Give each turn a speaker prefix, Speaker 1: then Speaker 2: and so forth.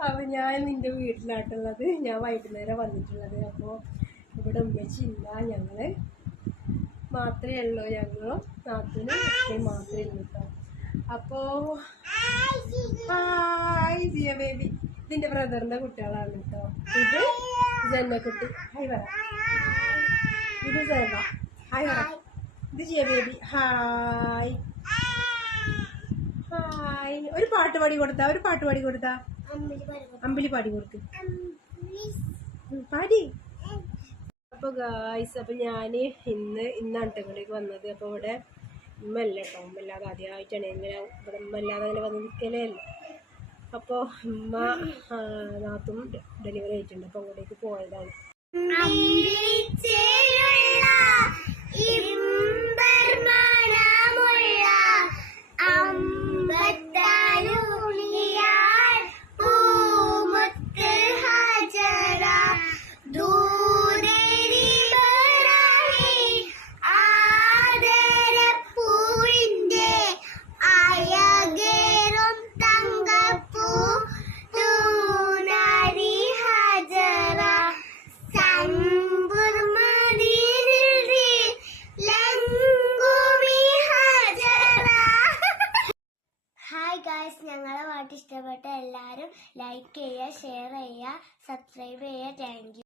Speaker 1: അപ്പൊ ഞാൻ നിന്റെ വീട്ടിലാട്ടുള്ളത് ഞാൻ വൈകുന്നേരം വന്നിട്ടുള്ളത്. അപ്പോൾ ഇവിടെ ഉമ്മച്ചി ഇല്ല ഞങ്ങൾ മാത്രമേ ഉള്ളൂ. ഞങ്ങളും നാട്ടിന് മാത്രമേ ഉള്ളൂ കേട്ടോ അപ്പോ ഹായ് സിയ ബേബി ഇതിന്റെ ബ്രദറിന്റെ കുട്ടികളാണ് കേട്ടോ ഇത് ജന്നക്കുട്ടി ഹായ് പറ. ഇത് സേവ ഹായ് പറ. ഇത് ജിയ ബേബി ഹായ് ഹായ് ഒരു പാട്ട് പാടി കൊടുത്താ ഒരു പാട്ട് പാടി കൊടുത്താ? അമ്പിളി പാടി കൊടുത്തു പാടി അപ്പൊ ഗായ്സ് അപ്പൊ ഞാൻ ഇന്ന് ഇന്നാണ് ട്ടോ ഇങ്ങോട്ടേക്ക് വന്നത്. അപ്പൊ ഇവിടെ ഉമ്മല്ല കേട്ടോ ഉമ്മല്ലാതെ ആദ്യമായിട്ടാണ് ഇങ്ങനെ ഇവിടെ ഉമ്മല്ലാതെ അങ്ങനെ വന്ന് നിൽക്കലേ അല്ല? അപ്പോൾ ഉമ്മ നാത്തും ഡെലിവറി ആയിട്ടുണ്ട്. അപ്പോൾ അങ്ങോട്ടേക്ക് പോയതാണ്.
Speaker 2: ഹായ് ഗായ്സ് ഞങ്ങളെ പാട്ട് ഇഷ്ടപ്പെട്ട എല്ലാവരും ലൈക്ക് ചെയ്യുക ഷെയർ ചെയ്യുക സബ്സ്ക്രൈബ് ചെയ്യുക. താങ്ക്